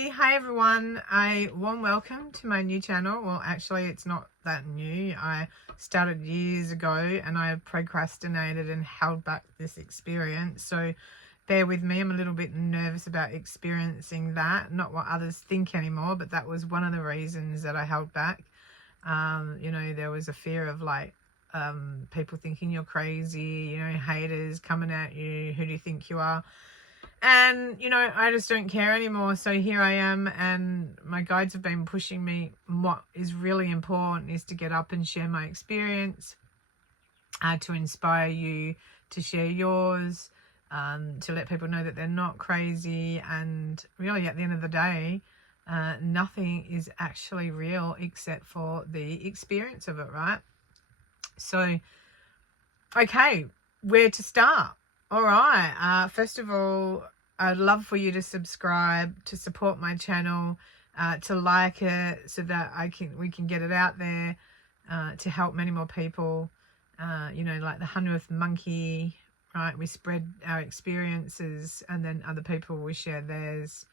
Hi everyone. A warm welcome to my new channel. Well, actually it's not that new. I started years ago and I procrastinated and held back this experience. So bear with me. I'm a little bit nervous about experiencing that. Not what others think anymore, but that was one of the reasons that I held back. You know, there was a fear of like people thinking you're crazy, you know, haters coming at you. Who do you think you are? And, you know, I just don't care anymore. So here I am, and my guides have been pushing me. What is really important is to get up and share my experience, to inspire you to share yours, to let people know that they're not crazy. And really, at the end of the day, nothing is actually real except for the experience of it, right? So, okay, where to start? All right. First of all, I'd love for you to subscribe, to support my channel, to like it so that we can get it out there, to help many more people. You know, like the 100th monkey, right? We spread our experiences and then other people will share theirs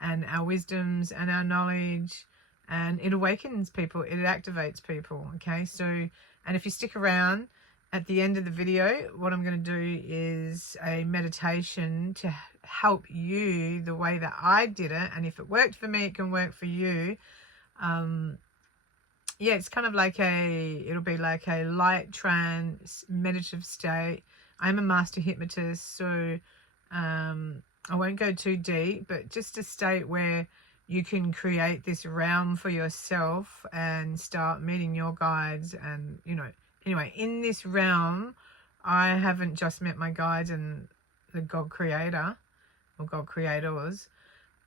and our wisdoms and our knowledge, and it awakens people, it activates people. Okay, so, and if you stick around, at the end of the video, what I'm going to do is a meditation to help you the way that I did it. And if it worked for me, it can work for you. Yeah, it's kind of like it'll be like a light trance meditative state. I'm a master hypnotist, so I won't go too deep, but just a state where you can create this realm for yourself and start meeting your guides. And, you know, anyway, in this realm, I haven't just met my guides and the God creator or God creators.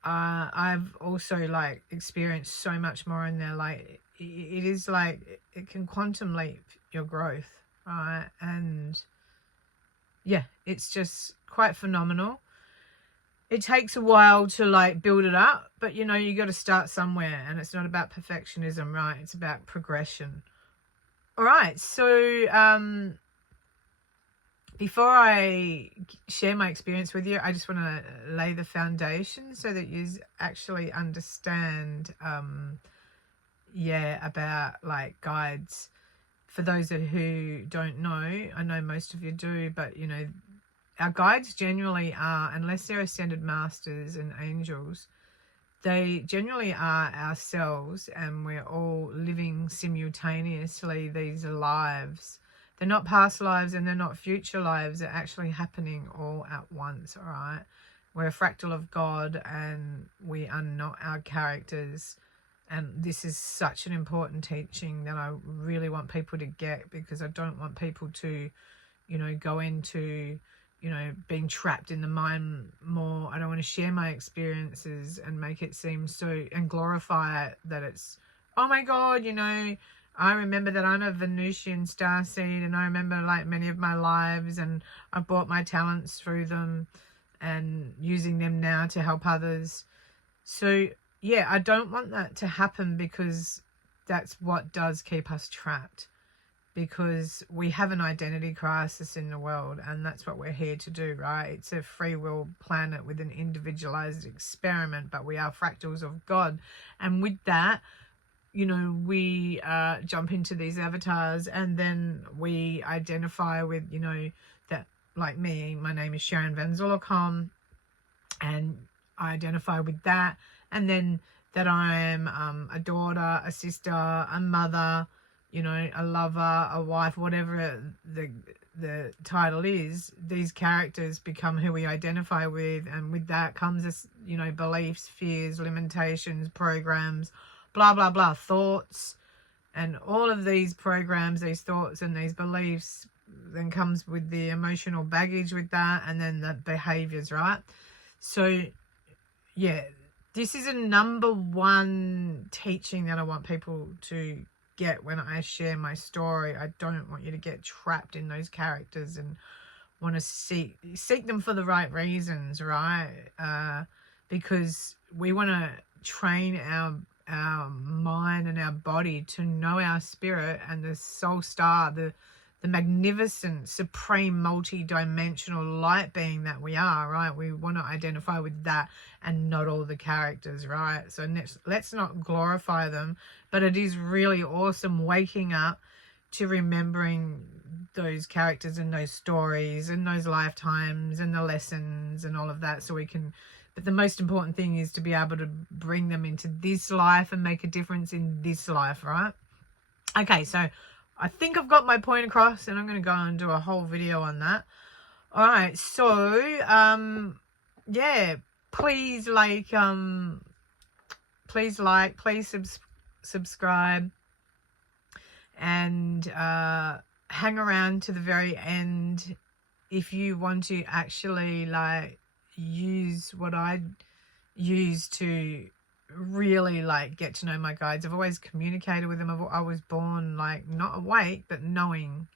I've also like experienced so much more in there. Like it is like it can quantum leap your growth, right? And yeah, it's just quite phenomenal. It takes a while to like build it up, but you know, you got to start somewhere, and it's not about perfectionism, right? It's about progression. All right, so before I share my experience with you, I just want to lay the foundation so that you actually understand, yeah, about like guides. For those who don't know, I know most of you do, but you know, our guides generally are, unless they're ascended masters and angels, they generally are ourselves, and we're all living simultaneously these lives. They're not past lives and they're not future lives. They're actually happening all at once, all right? We're a fractal of God and we are not our characters. And this is such an important teaching that I really want people to get, because I don't want people to, you know, go into, you know, being trapped in the mind more. I don't want to share my experiences and make it seem so, and glorify it, that it's, oh my God, you know, I remember that I'm a Venusian starseed and I remember like many of my lives and I brought my talents through them and using them now to help others. So yeah, I don't want that to happen, because that's what does keep us trapped. Because we have an identity crisis in the world, and that's what we're here to do, right? It's a free will planet with an individualized experiment, but we are fractals of God. And with that, you know, we jump into these avatars, and then we identify with, you know, that, like me, my name is Sharon Van Zollicom, and I identify with that. And then that I am a daughter, a sister, a mother, you know, a lover, a wife, whatever the title is. These characters become who we identify with, and with that comes this, you know, beliefs, fears, limitations, programs, blah blah blah, thoughts, and all of these programs, these thoughts and these beliefs, then comes with the emotional baggage with that, and then the behaviors, right? So yeah, this is a number one teaching that I want people to get when I share my story. I don't want you to get trapped in those characters and want to seek them for the right reasons, right? Because we want to train our mind and our body to know our spirit and the soul star, the the magnificent, supreme, multi-dimensional light being that we are, right? We want to identify with that and not all the characters, right? So let's not glorify them, but it is really awesome waking up to remembering those characters and those stories and those lifetimes and the lessons and all of that, so we can, but the most important thing is to be able to bring them into this life and make a difference in this life, right? Okay, so I think I've got my point across, and I'm going to go and do a whole video on that. All right, so yeah, please subscribe, and hang around to the very end if you want to actually like use what I use to really like get to know my guides. I've always communicated with them. I was born like not awake, but knowing,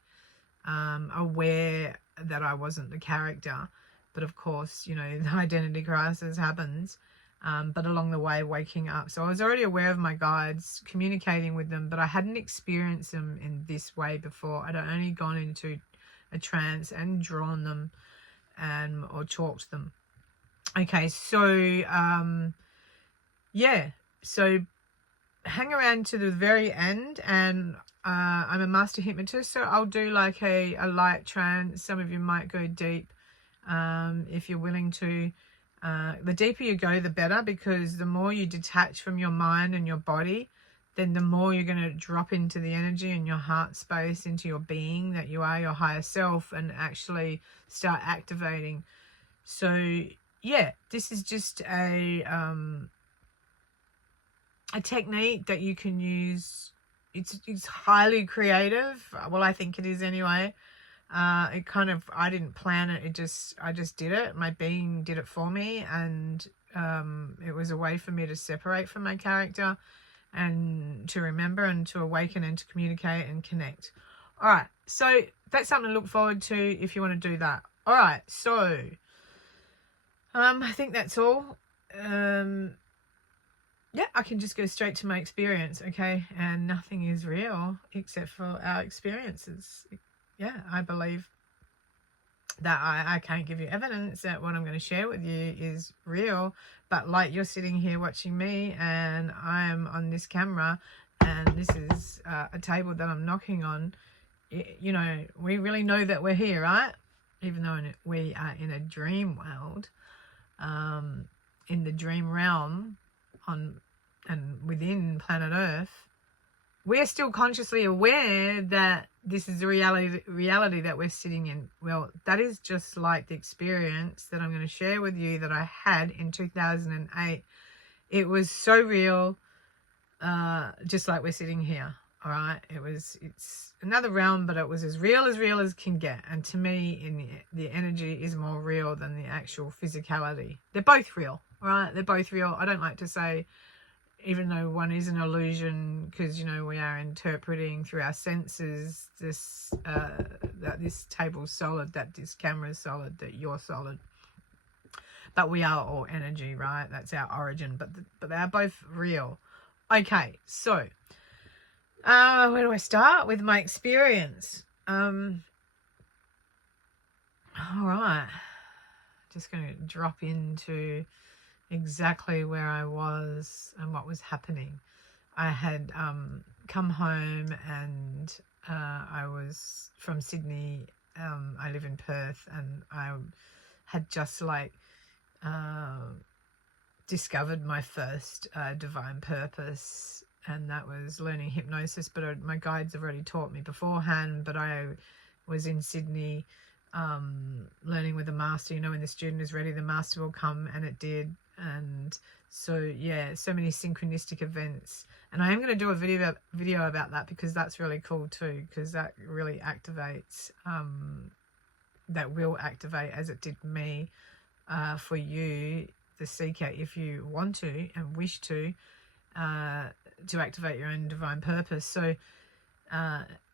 aware that I wasn't the character. But of course, you know, the identity crisis happens. But along the way, waking up. So I was already aware of my guides, communicating with them, but I hadn't experienced them in this way before. I'd only gone into a trance and drawn them or chalked them. Okay, so yeah, so hang around to the very end, and I'm a master hypnotist, so I'll do like a light trance. Some of you might go deep if you're willing to. The deeper you go, the better, because the more you detach from your mind and your body, then the more you're going to drop into the energy and your heart space, into your being that you are, your higher self, and actually start activating. So yeah, this is just a technique that you can use. It's highly creative. Well, I think it is anyway. It kind of, I didn't plan it. I just did it. My being did it for me, and it was a way for me to separate from my character and to remember and to awaken and to communicate and connect. All right, so that's something to look forward to if you want to do that. All right, so I think that's all. Yeah, I can just go straight to my experience, okay? And nothing is real except for our experiences. Yeah, I believe that I can't give you evidence that what I'm going to share with you is real, but like you're sitting here watching me, and I'm on this camera, and this is a table that I'm knocking on. You know, we really know that we're here, right? Even though we are in a dream world, in the dream realm, and within planet Earth, we're still consciously aware that this is the reality that we're sitting in. Well, that is just like the experience that I'm going to share with you that I had in 2008. It was so real, just like we're sitting here. All right, it's another realm, but it was as real as can get. And to me, the energy is more real than the actual physicality. They're both real, right? They're both real. I don't like to say, even though one is an illusion, because, you know, we are interpreting through our senses this, that this table's solid, that this camera's solid, that you're solid. But we are all energy, right? That's our origin, but they are both real. Okay, so where do I start with my experience? All right, just going to drop into exactly where I was and what was happening. I had come home, and I was from Sydney. I live in Perth, and I had just like discovered my first divine purpose, and that was learning hypnosis. But my guides have already taught me beforehand, but I was in Sydney learning with the master. You know, when the student is ready, the master will come, and it did. And so yeah, so many synchronistic events, and I am going to do a video about that, because that's really cool too, because that really activates, that will activate, as it did me, for you, the seeker, if you want to and wish to activate your own divine purpose. So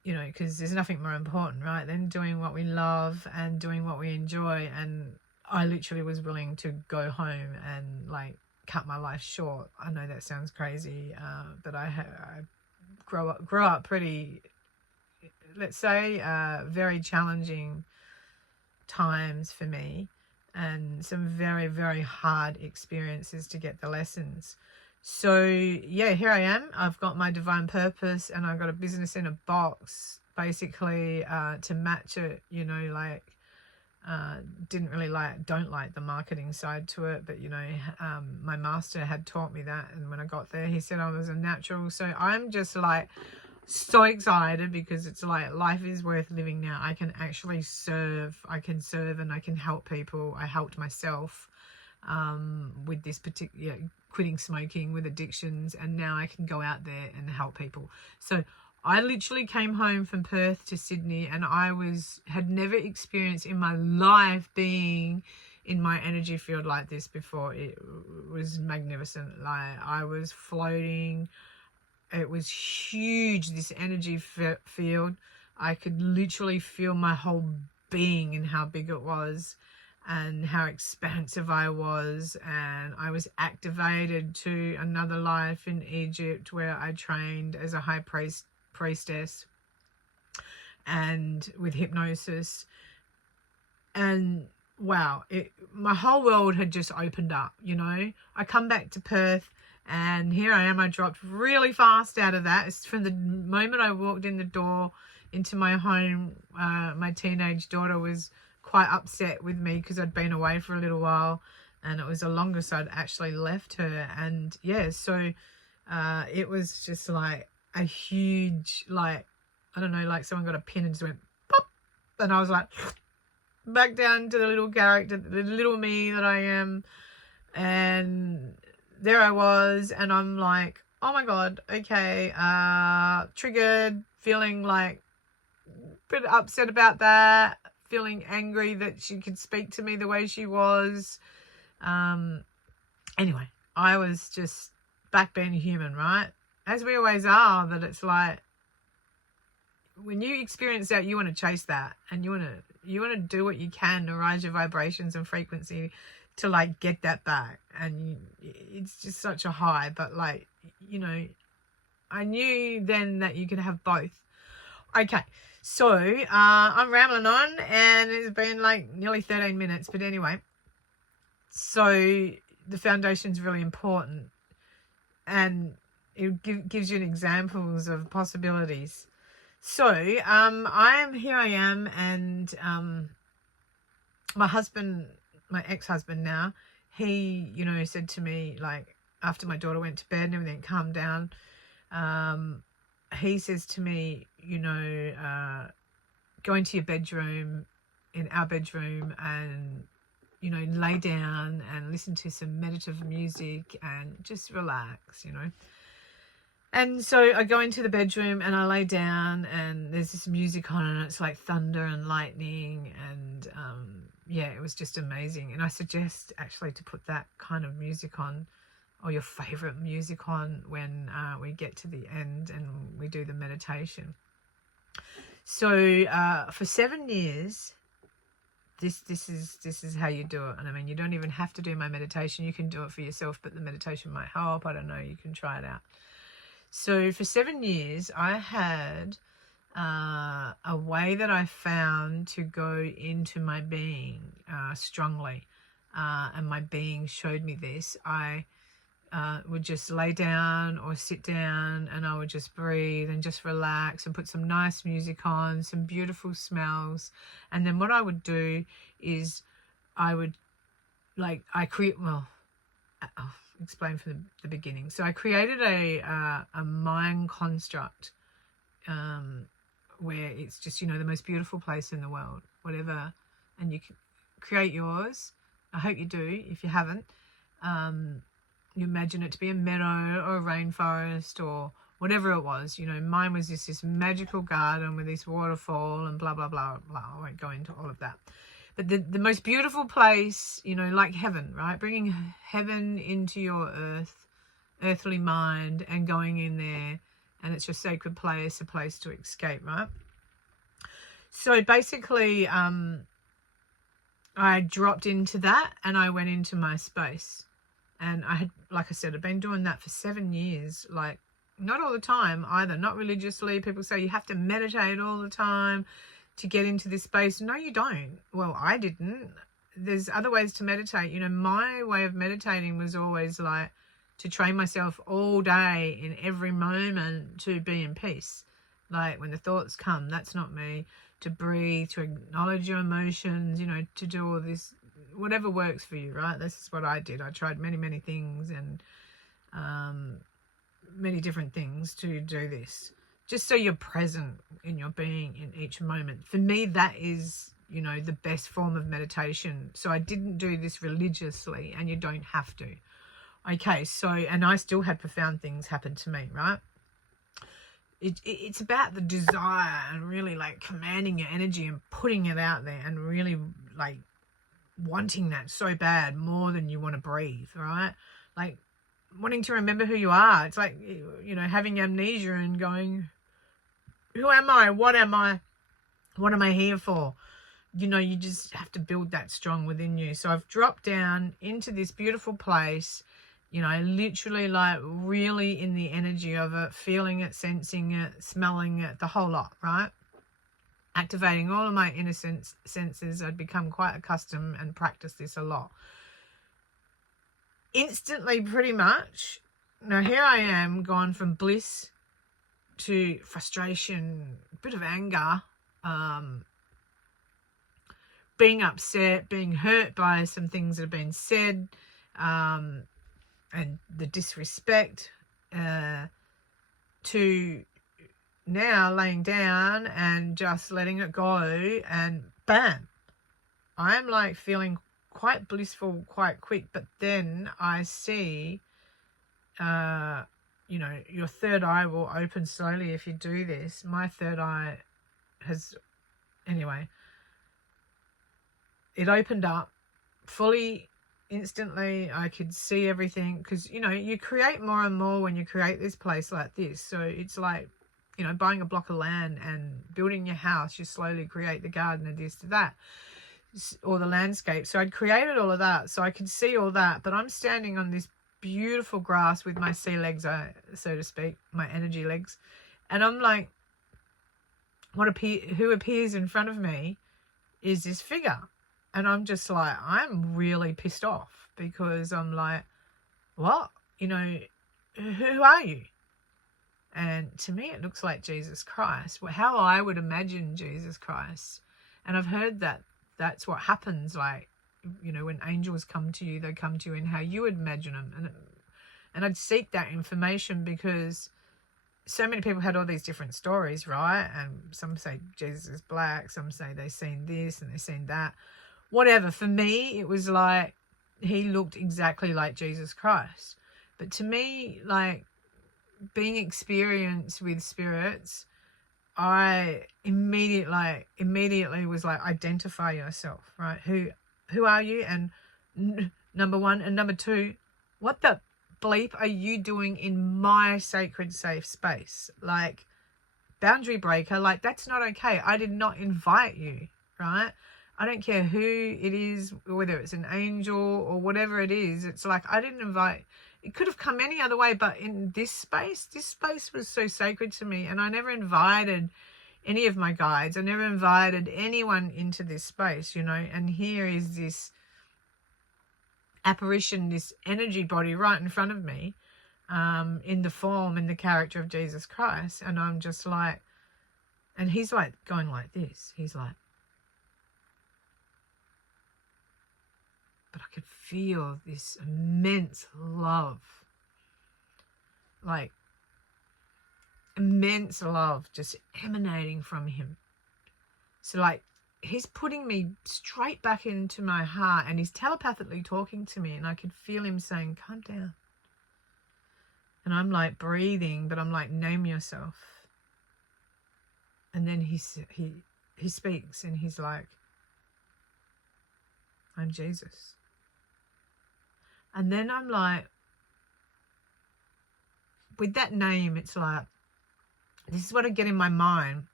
you know, because there's nothing more important, right, than doing what we love and doing what we enjoy. And I literally was willing to go home and like cut my life short. I know that sounds crazy, but I grew up pretty let's say, very challenging times for me, and some very, very hard experiences to get the lessons. So yeah, here I am. I've got my divine purpose, and I've got a business in a box, basically, to match it, you know, like, don't like the marketing side to it, but you know, my master had taught me that, and when I got there, he said I was a natural. So I'm just like so excited, because it's like life is worth living now. I can actually serve. I can serve, and I can help people. I helped myself with this particular quitting smoking, with addictions, and now I can go out there and help people. So I literally came home from Perth to Sydney, and I had never experienced in my life being in my energy field like this before. It was magnificent. Like, I was floating. It was huge, this energy field. I could literally feel my whole being and how big it was, and how expansive I was. And I was activated to another life in Egypt, where I trained as a high priestess, and with hypnosis. And wow, my whole world had just opened up, you know. I come back to Perth, and here I am. I dropped really fast out of that. It's from the moment I walked in the door into my home. My teenage daughter was quite upset with me, because I'd been away for a little while, and it was the longest I'd actually left her. And yeah, so it was just like a huge, like, I don't know, like someone got a pin and just went pop, and I was like back down to the little character, the little me that I am. And there I was, and I'm like, oh my god, okay, triggered, feeling like a bit upset about that, feeling angry that she could speak to me the way she was. Anyway, I was just back being human, right? As we always are. That it's like, when you experience that, you want to chase that, and you want to do what you can to raise your vibrations and frequency to like get that back. And it's just such a high. But like, you know, I knew then that you could have both. Okay, so I'm rambling on, and it's been like nearly 13 minutes, but anyway, so the foundation is really important, and it gives you examples of possibilities. So here I am, and my husband, my ex-husband now, he, you know, said to me, like, after my daughter went to bed and everything calmed down, he says to me, you know, go into your bedroom, in our bedroom, and, you know, lay down and listen to some meditative music and just relax, you know. And so I go into the bedroom and I lay down, and there's this music on, and it's like thunder and lightning, and yeah, it was just amazing. And I suggest actually to put that kind of music on, or your favorite music on, when we get to the end and we do the meditation. So for 7 years, this is how you do it. And I mean, you don't even have to do my meditation. You can do it for yourself, but the meditation might help. I don't know. You can try it out. So for 7 years, I had a way that I found to go into my being strongly. And my being showed me this. I would just lay down or sit down, and I would just breathe and just relax and put some nice music on, some beautiful smells. And then what I would do is I would, like, I'll explain from the beginning. So I created a mind construct where it's just, you know, the most beautiful place in the world, whatever, and you can create yours. I hope you do. If you haven't, you imagine it to be a meadow or a rainforest or whatever it was. You know, mine was this magical garden with this waterfall and blah, blah, blah, blah. I won't go into all of that. But the most beautiful place, you know, like heaven, right? Bringing heaven into your earthly mind and going in there. And it's your sacred place, a place to escape, right? So basically, I dropped into that and I went into my space. And I had, like I said, I've been doing that for 7 years, like Not all the time either, not religiously. People say you have to meditate all the time to get into this space. No, you don't. Well, I didn't. There's other ways to meditate. You know, my way of meditating was always like to train myself all day in every moment to be in peace. Like when the thoughts come, that's not me. To breathe, to acknowledge your emotions, you know, to do all this, whatever works for you, right? This is what I did. I tried many, many things and many different things to do this, just so you're present in your being in each moment. For me, that is, you know, the best form of meditation. So I didn't do this religiously, and you don't have to. Okay, so, and I still had profound things happen to me, right? It's about the desire and really like commanding your energy and putting it out there and really like wanting that so bad, more than you want to breathe, right? Like wanting to remember who you are. It's like, you know, having amnesia and going, who am I? What am I? What am I here for? You know, you just have to build that strong within you. So I've dropped down into this beautiful place, you know, literally like really in the energy of it, feeling it, sensing it, smelling it, the whole lot, right? Activating all of my innocent senses. I'd become quite accustomed and practiced this a lot. Instantly, pretty much. Now here I am, gone from bliss to frustration, a bit of anger, being upset, being hurt by some things that have been said, and the disrespect, to now laying down and just letting it go, and bam, I'm like feeling quite blissful quite quick. But then I see, you know, your third eye will open slowly if you do this. My third eye has, anyway, it opened up fully, instantly. I could see everything, because, you know, you create more and more when you create this place like this. So it's like, you know, buying a block of land and building your house. You slowly create the garden and this to that, or the landscape. So I'd created all of that, so I could see all that. But I'm standing on this beautiful grass with my sea legs, so to speak, my energy legs, and I'm like, who appears in front of me is this figure. And I'm just like, I'm really pissed off, because I'm like, what? You know, who are you? And to me, it looks like Jesus Christ. How I would imagine Jesus Christ. And I've heard that that's what happens. Like, you know, when angels come to you, they come to you in how you would imagine them. And I'd seek that information, because so many people had all these different stories, right? And some say Jesus is black. Some say they've seen this and they've seen that. Whatever. For me, it was like he looked exactly like Jesus Christ. But to me, like, being experienced with spirits, I immediately was like, identify yourself, right? Who are you? And number one, and number two, what the bleep are you doing in my sacred safe space? Like, boundary breaker, like, that's not okay. I did not invite you, right? I don't care who it is, whether it's an angel or whatever it is. It's like, I didn't invite. It could have come any other way, but in this space was so sacred to me, and I never invited any of my guides. I never invited anyone into this space, you know. And here is this apparition, this energy body right in front of me, in the form, in the character of Jesus Christ. And I'm just like, and he's like going like this. He's like, but I could feel this immense love, like immense love just emanating from him. So like, he's putting me straight back into my heart, and he's telepathically talking to me, and I could feel him saying, calm down. And I'm like breathing, but I'm like, name yourself. And then he speaks, and he's like, I'm Jesus. And then I'm like, with that name, it's like, this is what I get in my mind.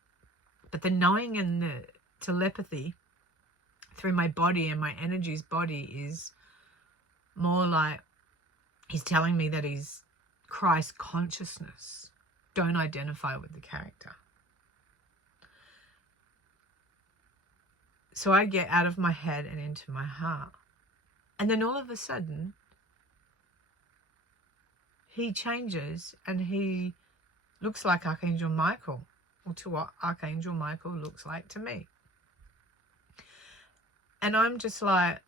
But the knowing and the telepathy through my body and my energy's body is more like he's telling me that he's Christ consciousness. don't identify with the character. So I get out of my head and into my heart. And then all of a sudden, he changes and he looks like Archangel Michael, or to what Archangel Michael looks like to me. And I'm just like,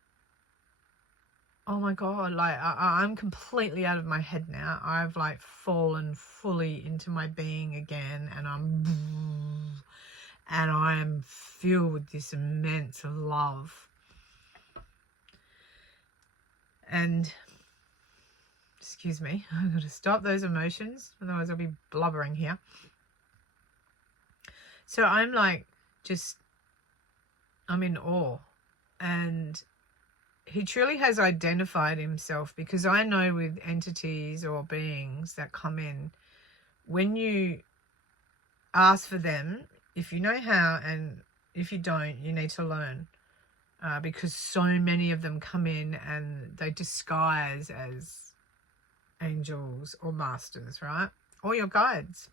oh my God, like I'm completely out of my head now. I've like fallen fully into my being again, and I am filled with this immense love. And excuse me, I've got to stop those emotions, otherwise I'll be blubbering here. So I'm like, I'm in awe. And he truly has identified himself, because I know with entities or beings that come in, when you ask for them, if you know how, and if you don't, you need to learn, because so many of them come in and they disguise as angels or masters, right? Or your guides.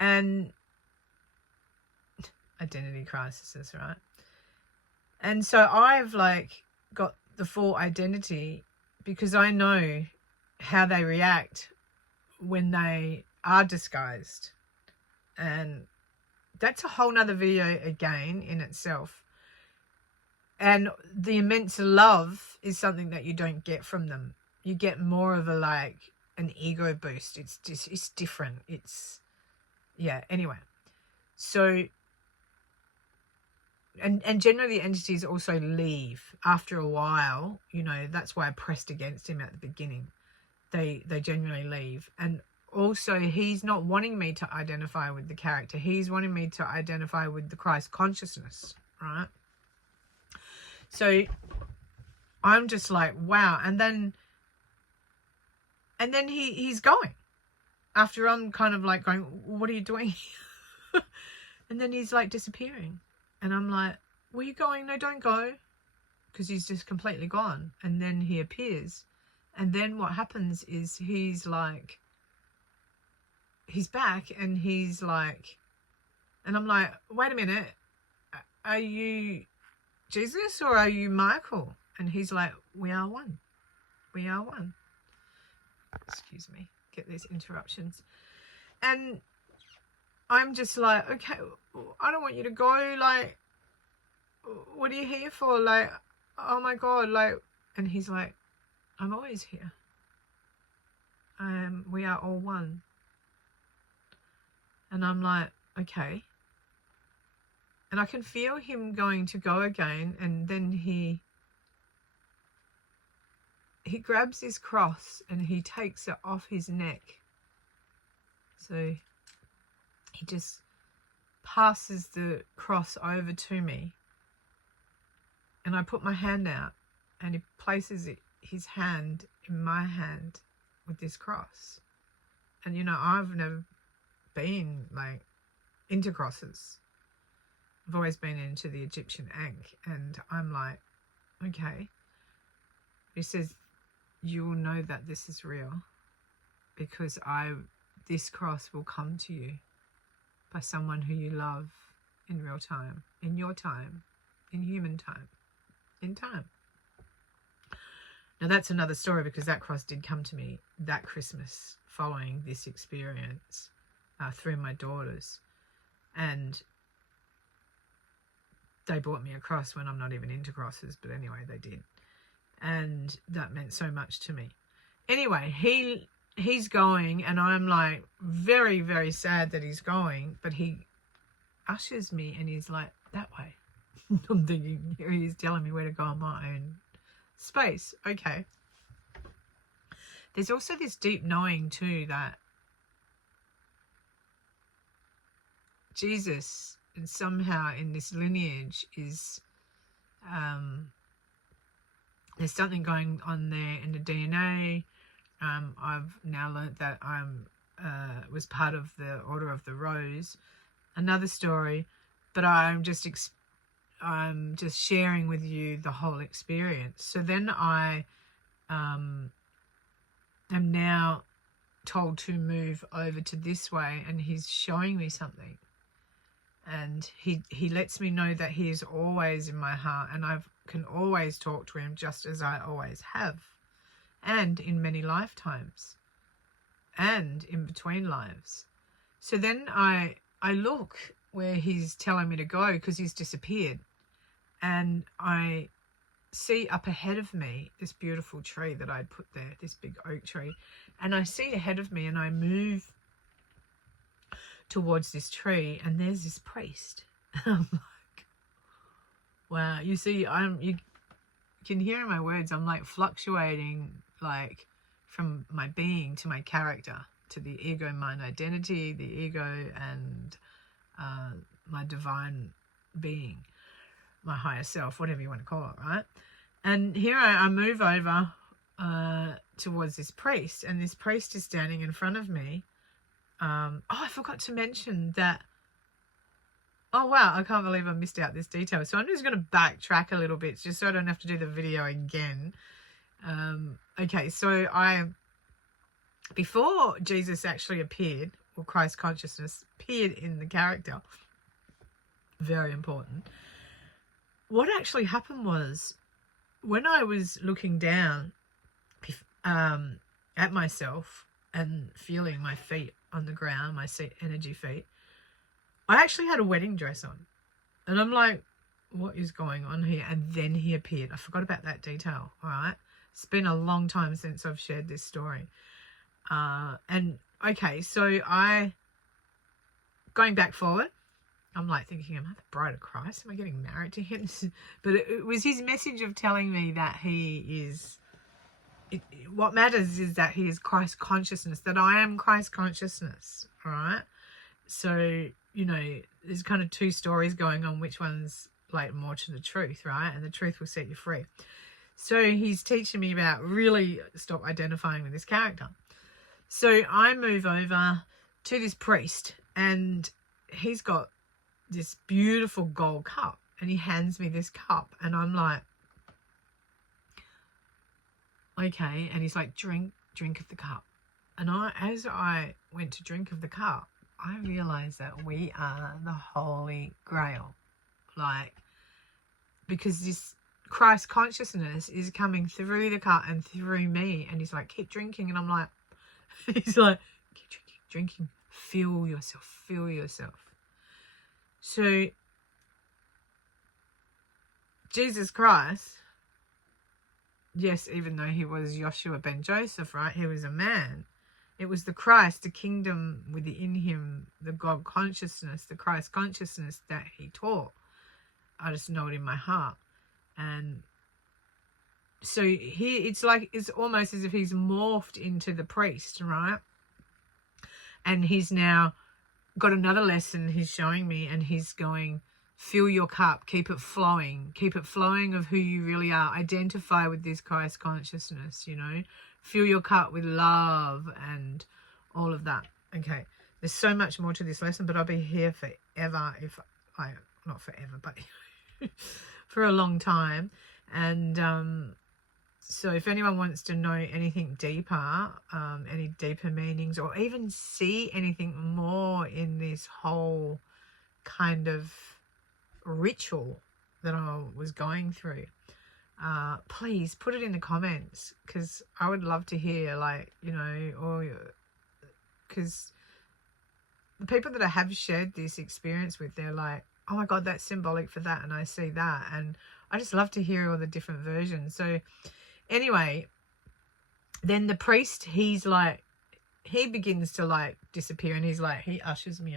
And identity crises, right? And so I've like got the full identity, because I know how they react when they are disguised. And that's a whole nother video again in itself. And the immense love is something that you don't get from them. You get more of a like an ego boost. It's different. It's, yeah, anyway. So and generally entities also leave after a while. You know, that's why I pressed against him at the beginning. They generally leave. And also, he's not wanting me to identify with the character. He's wanting me to identify with the Christ consciousness, right? So I'm just like, wow. And then he's going. After I'm kind of like going, what are you doing? And then he's like disappearing. And I'm like, where are you going? No, don't go. Because he's just completely gone. And then he appears. And then what happens is he's like, he's back, and he's like, and I'm like, wait a minute. Are you Jesus or are you Michael? And he's like, we are one. We are one. Excuse me. Get these interruptions. And I'm just like, okay, I don't want you to go. Like, what are you here for? Like, oh my God. Like, and he's like, I'm always here. We are all one. And I'm like, okay. And I can feel him going to go again. And then he grabs his cross and he takes it off his neck. So he just passes the cross over to me. And I put my hand out, and he places his hand in my hand with this cross. And, you know, I've never been like into crosses. I've always been into the Egyptian Ankh. And I'm like, okay. He says, you will know that this is real, because this cross will come to you by someone who you love in real time, in your time, in human time, in time. Now that's another story, because that cross did come to me that Christmas following this experience through my daughters. And they bought me a cross when I'm not even into crosses, but anyway, they did. And that meant so much to me. Anyway, he's going, and I'm like very, very sad that he's going, but he ushers me and he's like, that way. I'm thinking, here he is telling me where to go in my own space. Okay. There's also this deep knowing too that Jesus, and somehow in this lineage, is there's something going on there in the DNA. I've now learnt that I'm was part of the Order of the Rose. Another story, but I'm just sharing with you the whole experience. So then I am now told to move over to this way, and he's showing me something. And he lets me know that he is always in my heart, and I can always talk to him just as I always have, and in many lifetimes, and in between lives. So then I look where he's telling me to go, because he's disappeared, and I see up ahead of me this beautiful tree that I'd put there, this big oak tree, and I see ahead of me, and I move towards this tree, and there's this priest. I'm like, wow. You see, you can hear in my words, I'm like fluctuating, like from my being to my character, to the ego mind identity, the ego, and my divine being, my higher self, whatever you want to call it, right? And here I move over towards this priest, and this priest is standing in front of me. Oh, I forgot to mention that. Oh, wow, I can't believe I missed out this detail. So I'm just going to backtrack a little bit just so I don't have to do the video again. Okay, so before Jesus actually appeared, or Christ consciousness appeared in the character, very important, what actually happened was, when I was looking down at myself and feeling my feet on the ground, my energy feet, I actually had a wedding dress on. And I'm like, what is going on here? And then he appeared. I forgot about that detail, all right? It's been a long time since I've shared this story. And, okay, so going back forward, I'm like thinking, am I the bride of Christ? Am I getting married to him? But it was his message of telling me that he is... what matters is that he is Christ consciousness, that I am Christ consciousness, all right? So, you know, there's kind of two stories going on, which one's like more to the truth, right? And the truth will set you free. So he's teaching me about really stop identifying with this character. So I move over to this priest, and he's got this beautiful gold cup, and he hands me this cup, and I'm like, okay. And he's like, drink of the cup. And as I went to drink of the cup, I realized that we are the Holy Grail. Like, because this Christ consciousness is coming through the cup and through me. And he's like, keep drinking. And I'm like, he's like, keep drinking. Feel yourself. Feel yourself. So, Jesus Christ, yes, even though he was Joshua ben Joseph, right? He was a man. It was the Christ, the kingdom within him, the God consciousness, the Christ consciousness that he taught. I just know it in my heart. And so it's almost as if he's morphed into the priest, right? And he's now got another lesson he's showing me, and he's going, fill your cup, keep it flowing of who you really are. Identify with this Christ consciousness, you know. Fill your cup with love and all of that. Okay, there's so much more to this lesson, but I'll be here forever, not forever, but for a long time. And so if anyone wants to know anything deeper, any deeper meanings, or even see anything more in this whole kind of ritual that I was going through, please put it in the comments, because I would love to hear, like, you know, or because the people that I have shared this experience with, they're like, oh my God, that's symbolic for that, and I see that, and I just love to hear all the different versions. So anyway, then the priest, he's like, he begins to like disappear, and he's like, he ushers me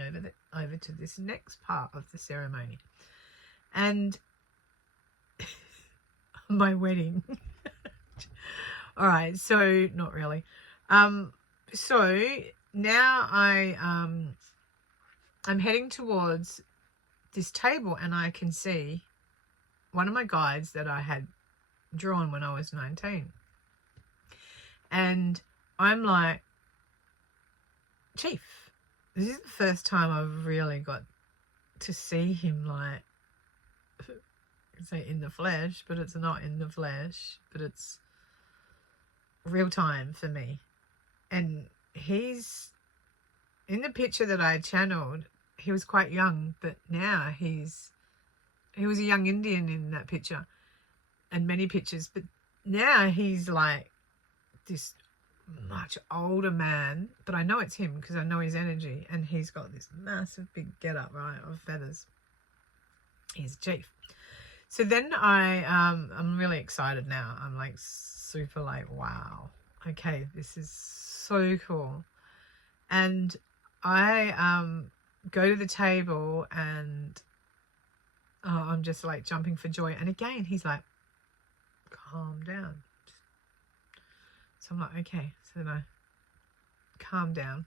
over to this next part of the ceremony. And my wedding. All right, so not really. So now I'm heading towards this table, and I can see one of my guides that I had drawn when I was 19. And I'm like, Chief, this is the first time I've really got to see him, like, say in the flesh, but it's not in the flesh, but it's real time for me. And he's in the picture that I channeled, he was quite young, but now he was a young Indian in that picture and many pictures, but now he's like this much older man, but I know it's him because I know his energy, and he's got this massive big get up, right, of feathers. He's chief. So then I'm really excited now. I'm like super like, wow, okay, this is so cool. And I go to the table and I'm just like jumping for joy. And again, he's like, calm down. So I'm like, okay. So then I calm down.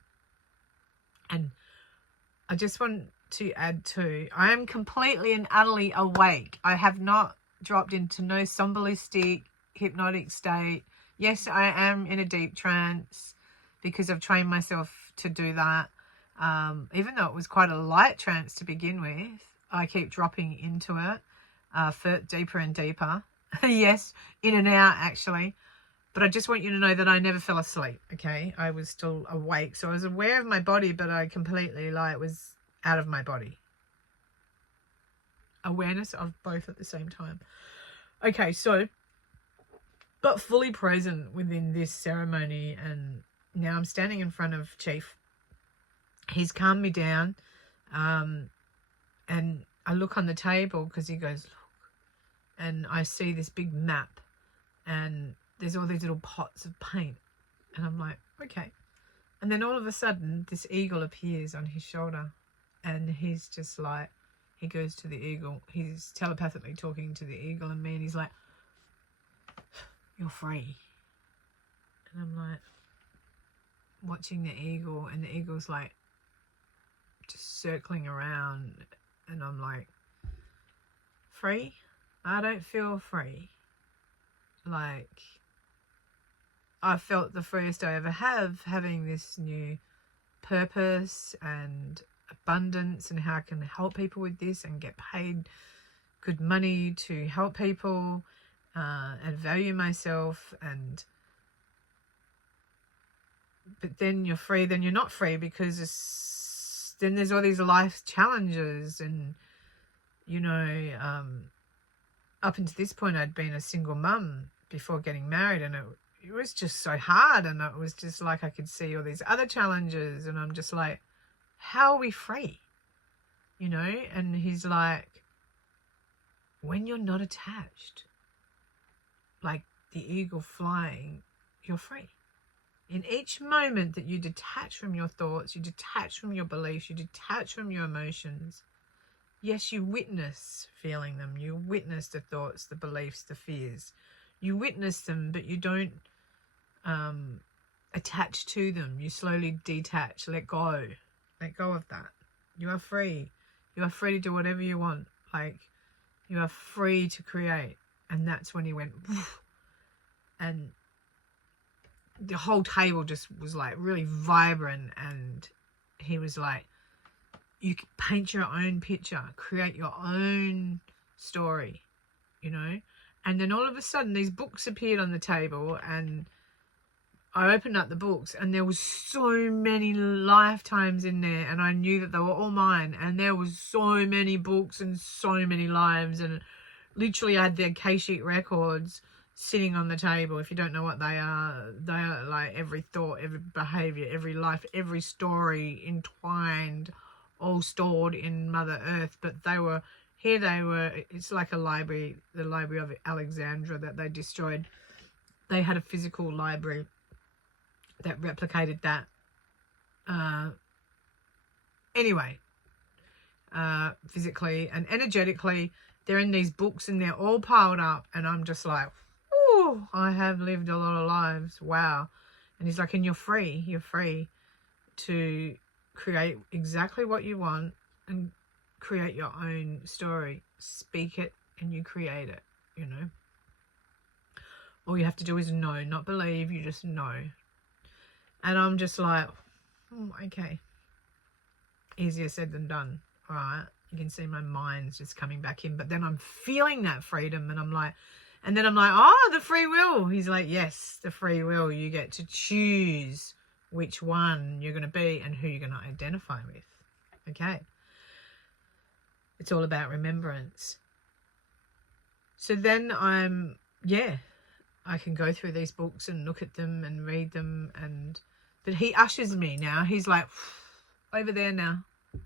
And I just want to add too, I am completely and utterly awake. I have not dropped into no somnambulistic, hypnotic state. Yes, I am in a deep trance because I've trained myself to do that. Even though it was quite a light trance to begin with, I keep dropping into it deeper and deeper. Yes, in and out actually. But I just want you to know that I never fell asleep, okay? I was still awake. So I was aware of my body, but I completely was out of my body. Awareness of both at the same time. Okay, so, but fully present within this ceremony, and now I'm standing in front of Chief. He's calmed me down, and I look on the table because he goes, look, and I see this big map, and there's all these little pots of paint, and I'm like, okay. And then all of a sudden, this eagle appears on his shoulder, and he's just like, he goes to the eagle. He's telepathically talking to the eagle and me, and he's like, you're free. And I'm like, watching the eagle, and the eagle's like, just circling around, and I'm like, free? I don't feel free. Like, I felt the freest I ever have, having this new purpose and abundance, and how I can help people with this and get paid good money to help people and value myself. And but then you're free, then you're not free, because then there's all these life challenges. And you know, up until this point I'd been a single mum before getting married, and it was just so hard, and it was just like I could see all these other challenges, and I'm just like, how are we free? You know? And he's like, when you're not attached, like the eagle flying, you're free. In each moment that you detach from your thoughts, you detach from your beliefs, you detach from your emotions, yes, you witness feeling them, you witness the thoughts, the beliefs, the fears. You witness them, but you don't attach to them. You slowly detach, let go of that. You are free. You are free to do whatever you want. Like, you are free to create. And that's when he went, woof, and the whole table just was like really vibrant, and he was like, you can paint your own picture, create your own story, you know. And then all of a sudden these books appeared on the table, and I opened up the books, and there was so many lifetimes in there, and I knew that they were all mine, and there was so many books and so many lives, and literally I had the Akashic records sitting on the table. If you don't know what they are like every thought, every behavior, every life, every story entwined, all stored in Mother Earth. But they were it's like a library, the Library of Alexandria that they destroyed. They had a physical library that replicated that. Physically and energetically, they're in these books, and they're all piled up, and I'm just like, oh, I have lived a lot of lives. Wow. And he's like, and you're free to create exactly what you want and create your own story. Speak it and you create it, you know. All you have to do is know, not believe. You just know. And I'm just like, oh, okay. Easier said than done. All right. You can see my mind's just coming back in. But then I'm feeling that freedom, and I'm like, oh, the free will. He's like, yes, the free will. You get to choose which one you're going to be and who you're going to identify with. Okay. It's all about remembrance. So then I can go through these books and look at them and read them, but he ushers me now. He's like, over there now.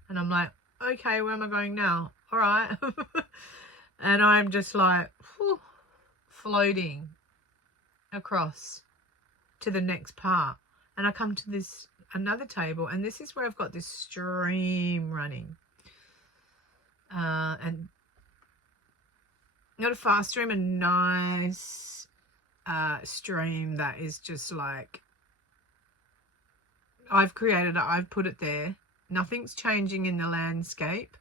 And I'm like, okay, where am I going now? All right. And I'm just like, floating across to the next part. And I come to this another table, and this is where I've got this stream running. And not a fast stream, a nice stream that is just like, I've created it, I've put it there. Nothing's changing in the landscape.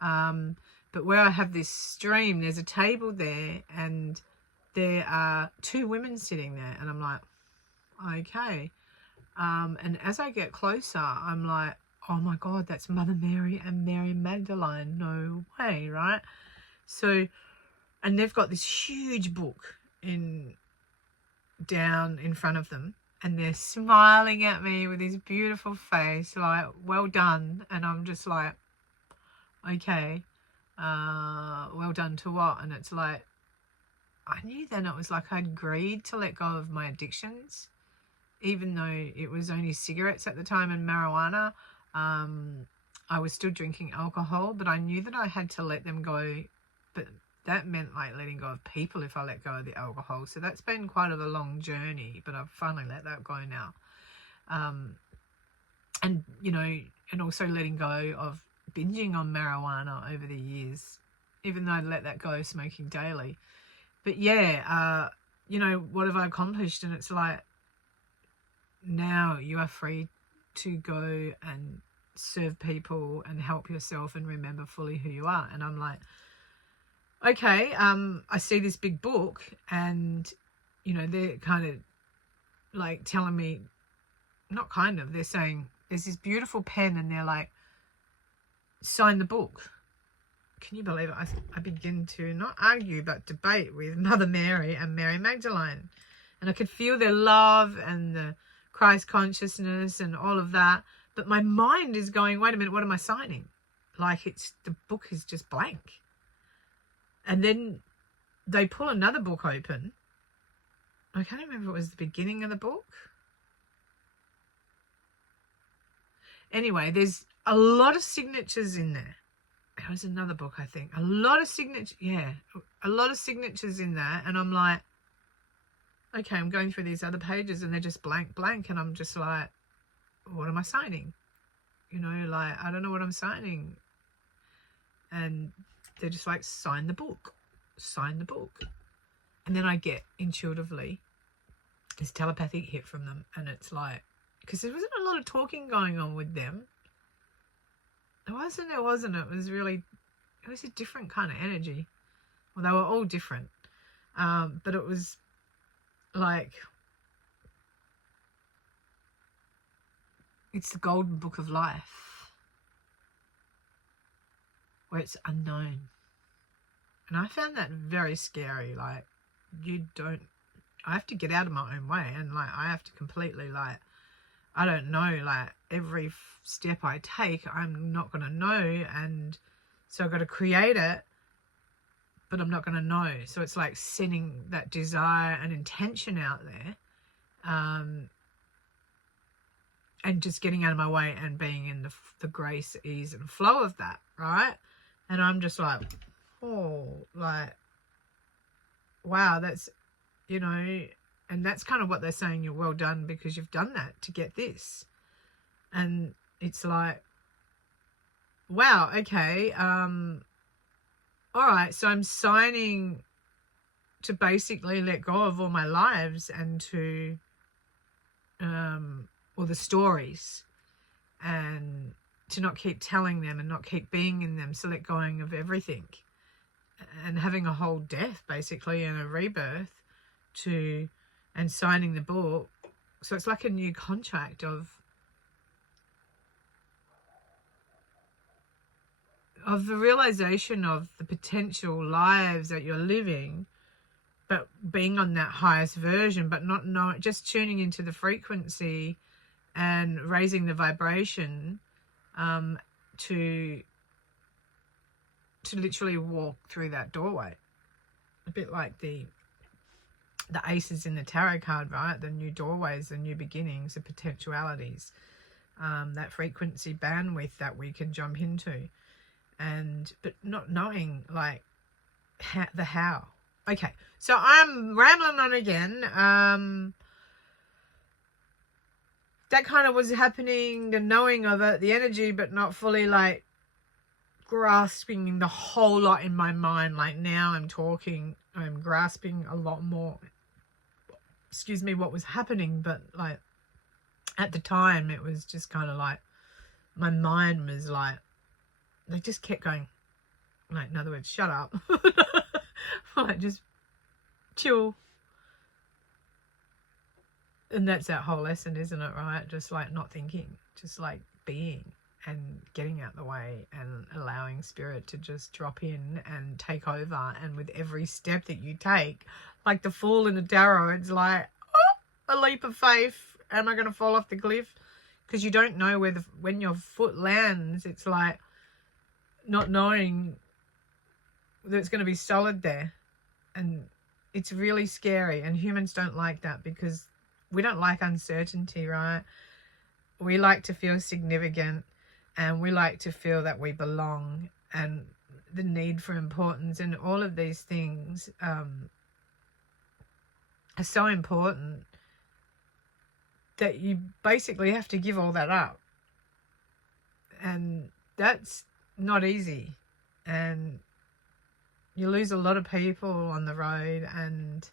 But where I have this stream, there's a table there, and there are two women sitting there, and I'm like, okay. And as I get closer, I'm like, oh my God, that's Mother Mary and Mary Magdalene. No way, right? So, and they've got this huge book down in front of them, and they're smiling at me with this beautiful face, like, well done. And I'm just like, okay, well done to what? And it's like, I knew then it was like I'd agreed to let go of my addictions, even though it was only cigarettes at the time and marijuana. I was still drinking alcohol, but I knew that I had to let them go. But that meant like letting go of people if I let go of the alcohol. So that's been quite a long journey, but I've finally let that go now. And, you know, and also letting go of binging on marijuana over the years, even though I'd let that go, smoking daily. But yeah, you know, what have I accomplished? And it's like, now you are free to go and serve people and help yourself and remember fully who you are. And I'm like, okay, I see this big book, and, you know, they're kind of like telling me, not kind of, they're saying, there's this beautiful pen, and they're like, sign the book. Can you believe it? I begin to not argue, but debate with Mother Mary and Mary Magdalene. And I could feel their love and the Christ consciousness and all of that. But my mind is going, wait a minute, what am I signing? Like, the book is just blank. And then they pull another book open. I can't remember if it was the beginning of the book. Anyway, there's a lot of signatures in there. It was another book, I think. A lot of signatures in there. And I'm like, okay, I'm going through these other pages, and they're just blank. And I'm just like, what am I signing? You know, like, I don't know what I'm signing. And they're just like, sign the book. And then I get intuitively this telepathic hit from them. And it's like, because there wasn't a lot of talking going on with them. It wasn't. It was a different kind of energy. Well, they were all different. But it was like, it's the golden book of life, where it's unknown. And I found that very scary. Like, I have to get out of my own way, and like, I have to completely, like, I don't know, like, every step I take, I'm not going to know. And so I've got to create it, but I'm not going to know. So it's like sending that desire and intention out there, and just getting out of my way and being in the grace, ease and flow of that, right? And I'm just like, oh, like, wow, that's, you know, and that's kind of what they're saying, you're well done because you've done that to get this. And it's like, wow, okay, all right, so I'm signing to basically let go of all my lives and to, or the stories, and to not keep telling them and not keep being in them, so let going of everything and having a whole death basically and a rebirth and signing the book. So it's like a new contract of the realization of the potential lives that you're living, but being on that highest version, but not knowing, just tuning into the frequency and raising the vibration to literally walk through that doorway. A bit like the aces in the tarot card, right? The new doorways, the new beginnings, the potentialities, that frequency bandwidth that we can jump into, but not knowing like the how. Okay, so I'm rambling on again. That kind of was happening, the knowing of it, the energy, but not fully like grasping the whole lot in my mind. Like now I'm grasping a lot more, excuse me, what was happening. But like at the time it was just kind of like my mind was like, they just kept going, like, in other words, shut up. Like, just chill. And that's that whole lesson, isn't it, right? Just like not thinking, just like being and getting out the way and allowing spirit to just drop in and take over. And with every step that you take, like the Fool in the tarot, it's like, oh, a leap of faith. Am I going to fall off the cliff? Because you don't know when your foot lands. It's like not knowing that it's going to be solid there. And it's really scary. And humans don't like that because we don't like uncertainty, right? We like to feel significant, and we like to feel that we belong, and the need for importance, and all of these things are so important that you basically have to give all that up. And that's not easy. And you lose a lot of people on the road, and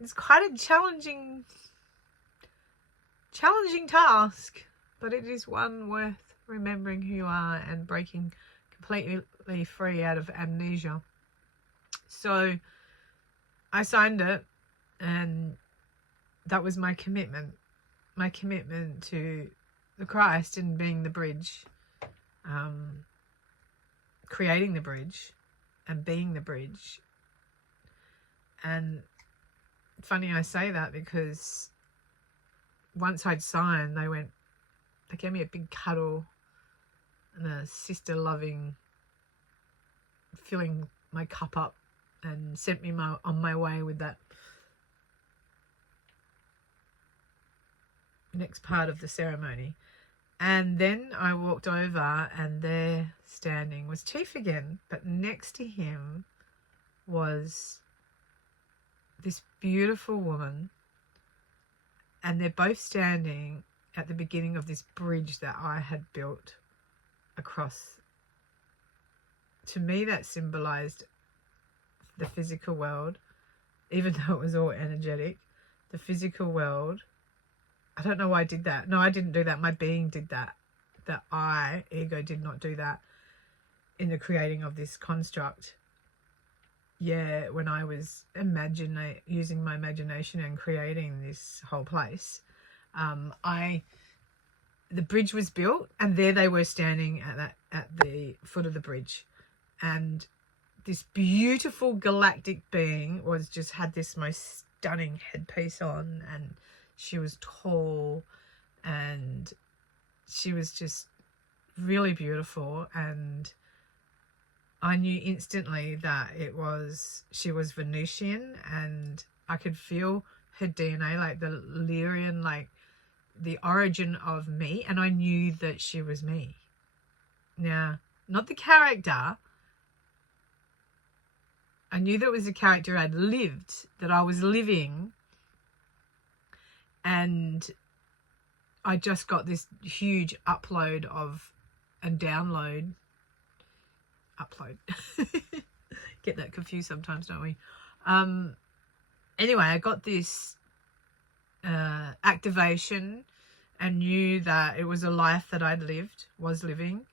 it's quite a challenging task, but it is one worth remembering who you are and breaking completely free out of amnesia. So I signed it, and that was my commitment to the Christ and being the bridge, creating the bridge and being the bridge. And funny I say that because once I'd signed, they gave me a big cuddle and a sister loving, filling my cup up, and sent me on my way with that next part of the ceremony. And then I walked over, and there standing was Chief again, but next to him was this beautiful woman, and they're both standing at the beginning of this bridge that I had built across. To me, that symbolized the physical world, even though it was all energetic. The physical world. I don't know why I did that. No, I didn't do that. My being did that. The ego did not do that in the creating of this construct. Yeah, when I was using my imagination and creating this whole place, the bridge was built, and there they were standing at the foot of the bridge, and this beautiful galactic being had this most stunning headpiece on, and she was tall, and she was just really beautiful, and I knew instantly that she was Venusian, and I could feel her DNA, like the Lyran, like the origin of me, and I knew that she was me. Now, not the character. I knew that it was a character I'd lived, that I was living, and I just got this huge upload get that confused sometimes, don't we? Anyway, I got this activation, and knew that it was a life that was living,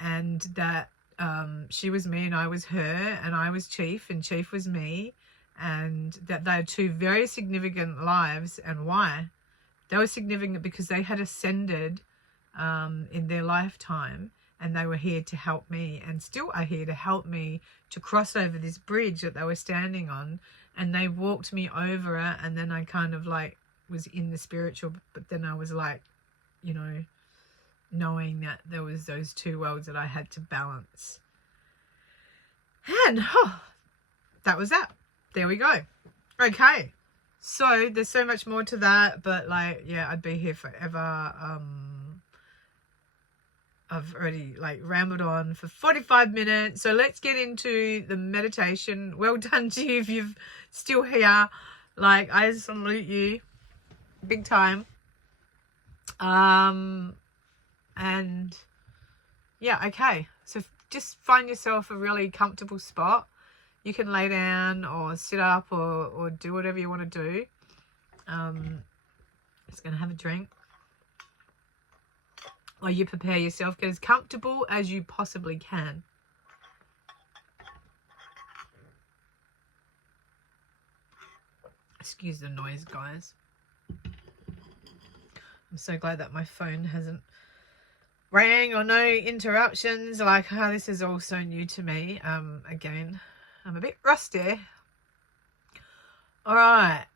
and that she was me and I was her, and I was Chief and Chief was me, and that they are two very significant lives. And why? They were significant because they had ascended in their lifetime, and they were here to help me, and still are here to help me to cross over this bridge that they were standing on. And they walked me over it, and then I kind of like was in the spiritual, but then I was like, you know, knowing that there was those two worlds that I had to balance. And that was that. There we go. Okay. So there's so much more to that, but like, yeah, I'd be here forever. I've already like rambled on for 45 minutes. So let's get into the meditation. Well done to you if you're still here. Like, I salute you big time. And yeah, okay. So just find yourself a really comfortable spot. You can lay down or sit up or do whatever you want to do. Just going to have a drink. Or you prepare yourself. Get as comfortable as you possibly can. Excuse the noise, guys. I'm so glad that my phone hasn't rang or no interruptions. Like, this is all so new to me. Again, I'm a bit rusty. All right.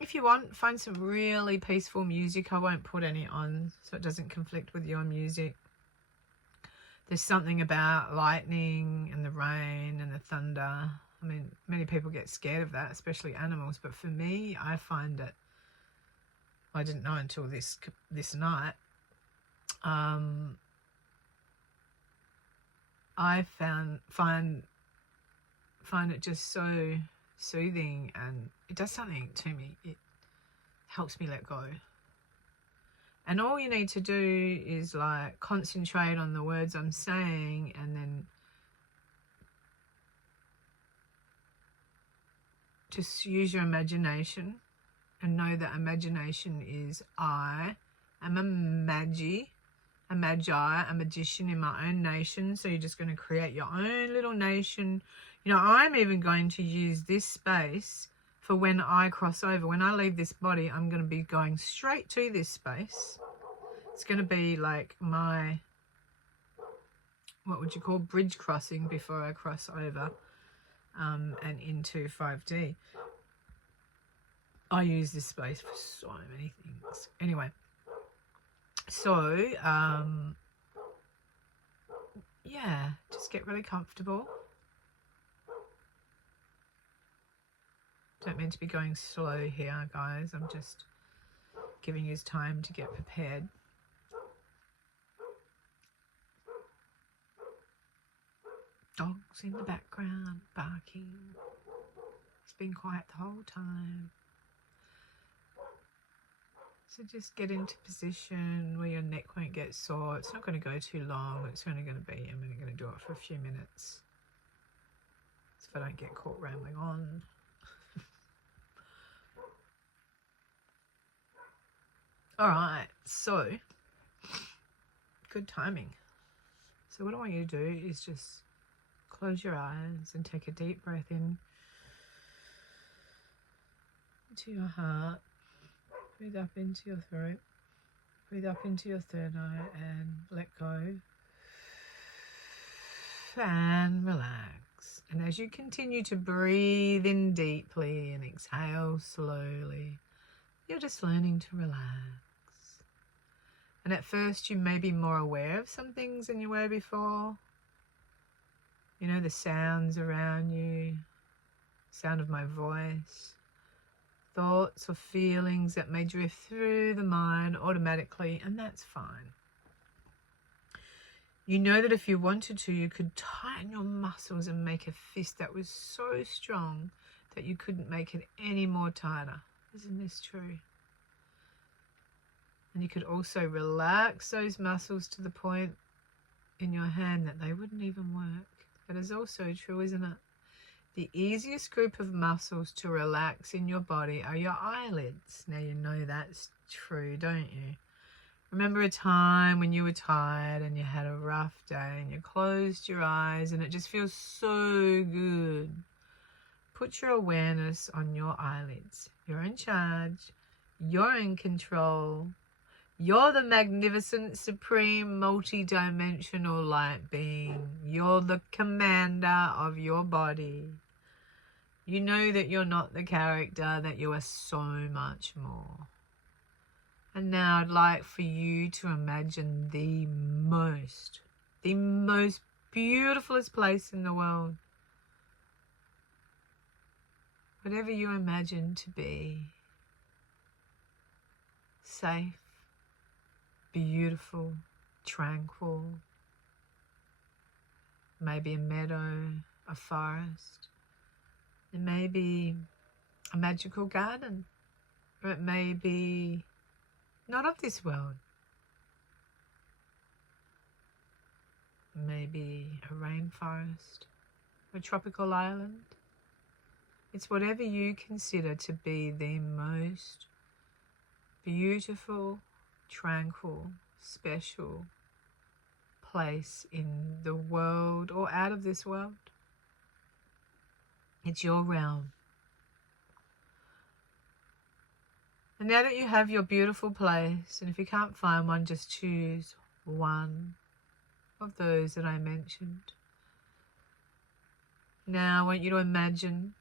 If you want, find some really peaceful music. I won't put any on so it doesn't conflict with your music. There's something about lightning and the rain and the thunder. I mean, many people get scared of that, especially animals. But for me, I find it, I didn't know until this night. I find it just so soothing, and it does something to me. It helps me let go. And all you need to do is like concentrate on the words I'm saying, and then just use your imagination and know that imagination is I am a magician in my own nation. So you're just going to create your own little nation. You know, I'm even going to use this space for when I cross over. When I leave this body, I'm going to be going straight to this space. It's going to be like my, what would you call, bridge crossing before I cross over and into 5D. I use this space for so many things. Anyway, so, yeah, just get really comfortable. Don't mean to be going slow here, guys. I'm just giving you time to get prepared. Dogs in the background barking. It's been quiet the whole time. So just get into position where your neck won't get sore. It's not going to go too long. It's only going to be, I'm only going to do it for a few minutes. So if I don't get caught rambling on. All right, so good timing. So what I want you to do is just close your eyes and take a deep breath in into your heart. Breathe up into your throat. Breathe up into your third eye and let go. And relax. And as you continue to breathe in deeply and exhale slowly, you're just learning to relax. And at first you may be more aware of some things than you were before. You know, the sounds around you, sound of my voice, thoughts or feelings that may drift through the mind automatically, and that's fine. You know that if you wanted to, you could tighten your muscles and make a fist that was so strong that you couldn't make it any more tighter. Isn't this true? And you could also relax those muscles to the point in your hand that they wouldn't even work. That is also true, isn't it? The easiest group of muscles to relax in your body are your eyelids. Now you know that's true, don't you? Remember a time when you were tired and you had a rough day and you closed your eyes and it just feels so good. Put your awareness on your eyelids. You're in charge. You're in control. You're the magnificent, supreme, multi-dimensional light being. You're the commander of your body. You know that you're not the character, that you are so much more. And now I'd like for you to imagine the most beautifulest place in the world. Whatever you imagine to be safe, beautiful, tranquil, maybe a meadow, a forest, it may be a magical garden, or it may be not of this world. Maybe a rainforest, a tropical island. It's whatever you consider to be the most beautiful, tranquil, special place in the world or out of this world. It's your realm. And now that you have your beautiful place, and if you can't find one, just choose one of those that I mentioned. Now I want you to imagine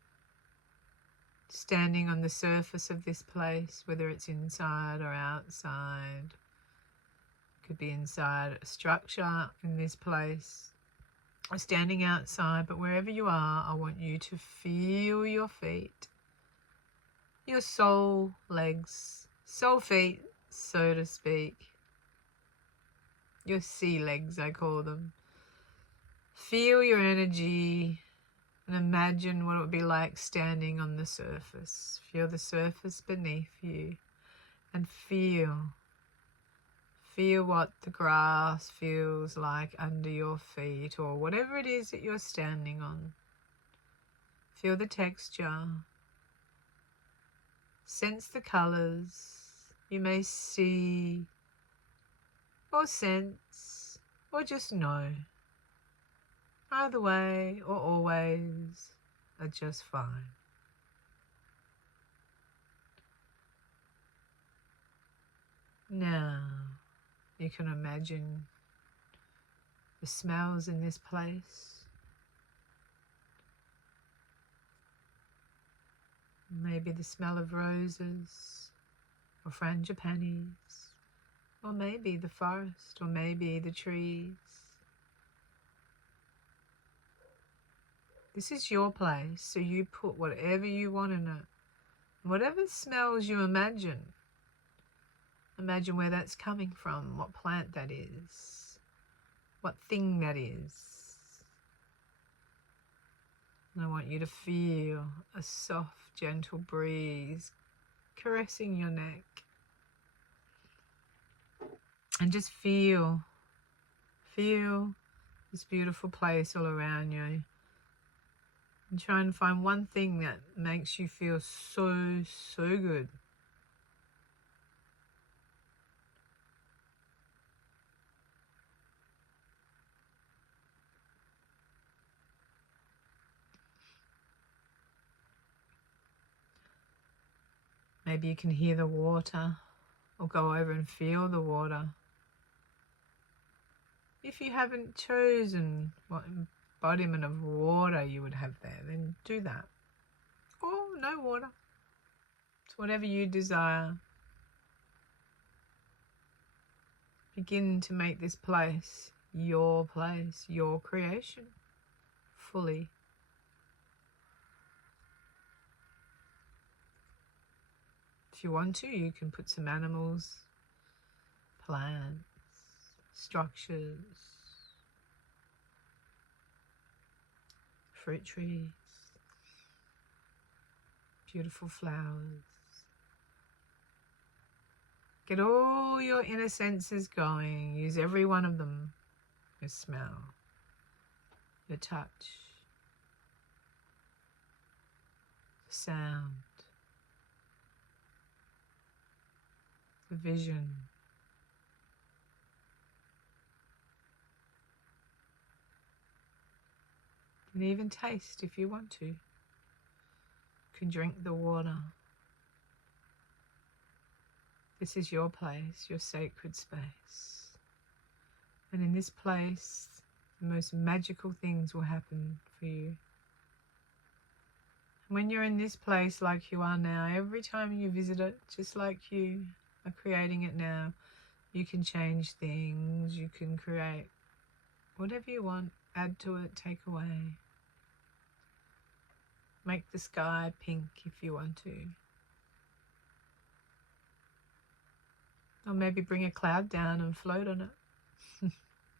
standing on the surface of this place, whether it's inside or outside. It could be inside a structure in this place, or standing outside, but wherever you are, I want you to feel your feet, your soul legs, soul feet, so to speak. Your sea legs, I call them. Feel your energy and imagine what it would be like standing on the surface. Feel the surface beneath you and feel what the grass feels like under your feet, or whatever it is that you're standing on. Feel the texture. Sense the colors. You may see or sense or just know. Either way or always are just fine. Now you can imagine the smells in this place. Maybe the smell of roses or frangipanis, or maybe the forest, or maybe the trees. This is your place, so you put whatever you want in it. Whatever smells you imagine where that's coming from, what plant that is, what thing that is. And I want you to feel a soft, gentle breeze caressing your neck. And just feel this beautiful place all around you. And try and find one thing that makes you feel so good. Maybe you can hear the water, or go over and feel the water. If you haven't chosen what embodiment of water you would have there, then do that. Or no water. It's whatever you desire. Begin to make this place, your creation, fully. If you want to, you can put some animals, plants, structures, fruit trees, beautiful flowers. Get all your inner senses going. Use every one of them. Your smell, your touch, sound, the vision. And even taste if you want to. You can drink the water. This is your place, your sacred space. And in this place, the most magical things will happen for you. When you're in this place like you are now, every time you visit it, just like you are creating it now, you can change things, you can create whatever you want, add to it, take away. Make the sky pink if you want to. Or maybe bring a cloud down and float on it.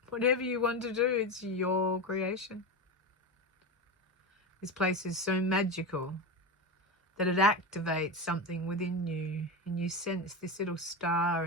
Whatever you want to do, it's your creation. This place is so magical that it activates something within you, and you sense this little star